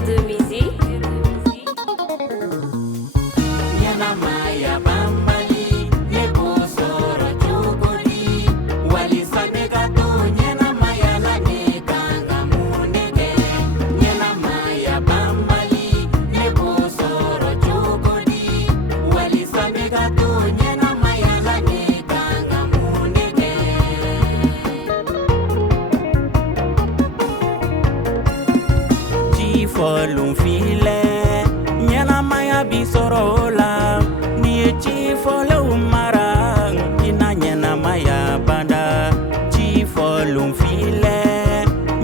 de musique. Folum file nyana maya bisorola ni chi folum mara ina nyana maya banda chi folum file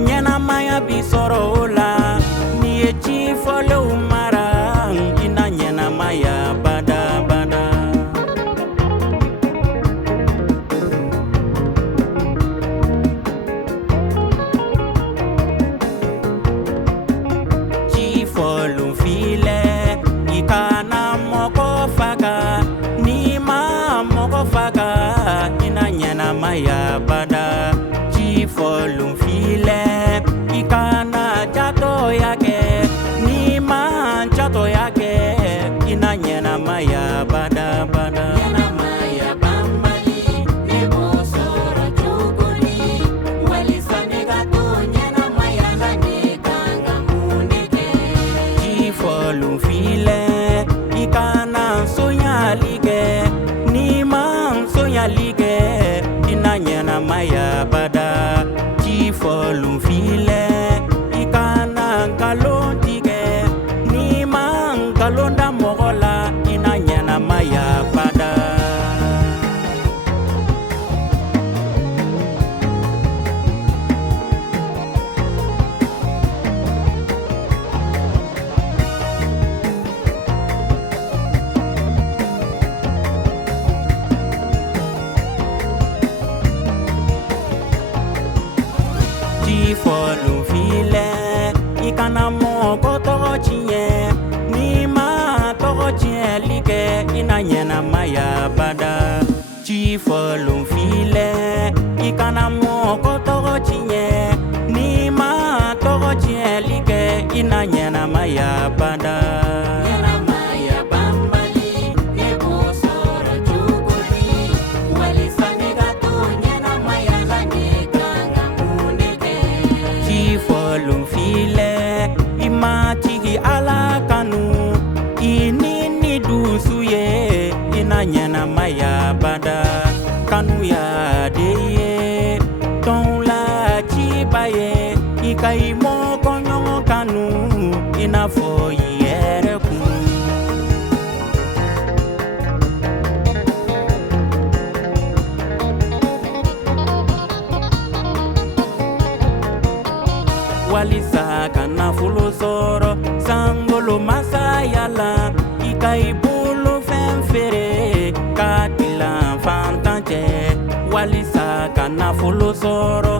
nyana maya bisorola ni chi folum mara ina nyana maya banda banda folum file ikana moko faka ni ma moko faka ina nyana maya bada chi folum file ikana jato yake ni ma jato yake ina nyana maya bada bada folum file ikana sonya lige ni man sonya lige ina nyana maya bada chi folum file ikana galon tige ni man galonda mogola ina nyana maya bada folum file ikana moko togo chinye ni ma togo chinye like ina nyana maya bada chi folum file ikana moko togo chinye ni ma togo chinye like ina nyana maya bada folum file imatigi ala kanu inini dusu ye ina nyana maya bada kanu ya deye ton la chibaye ikai mo konyo kanu ina fo yere ku walisa kana fulo soro sangolo masayala ikai bulu femfere katila fantanche walisa kana fulo soro